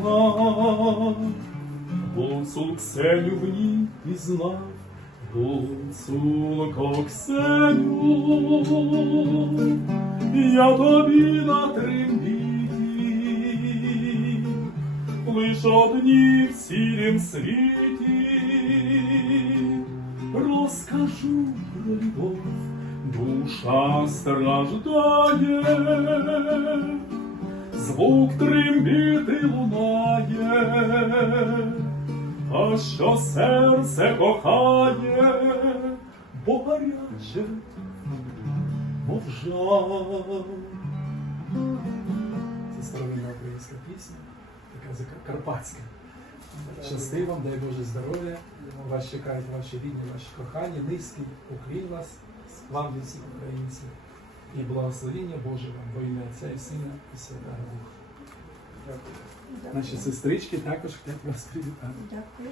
Катерина, гуцул Ксеню в ній пізнав, гуцулко Ксеню, я тобі на трембіті, лиш одні в цілім світі, розкажу про любов, душа страждає, звук трембіти лунає, а що серце кохає, бо гаряче, мов жар. Це старовинна українська пісня, така закарпатська. Щасти вам, дай Боже здоров'я. Вас чекають ваші рідні, ваші кохані, низький уклін вас, вам всіх українців. І благословіння Боже вам, во ім'я Отця і Сина і Святого Духа. Наші сестрички також хочуть вас привітати. Дякую.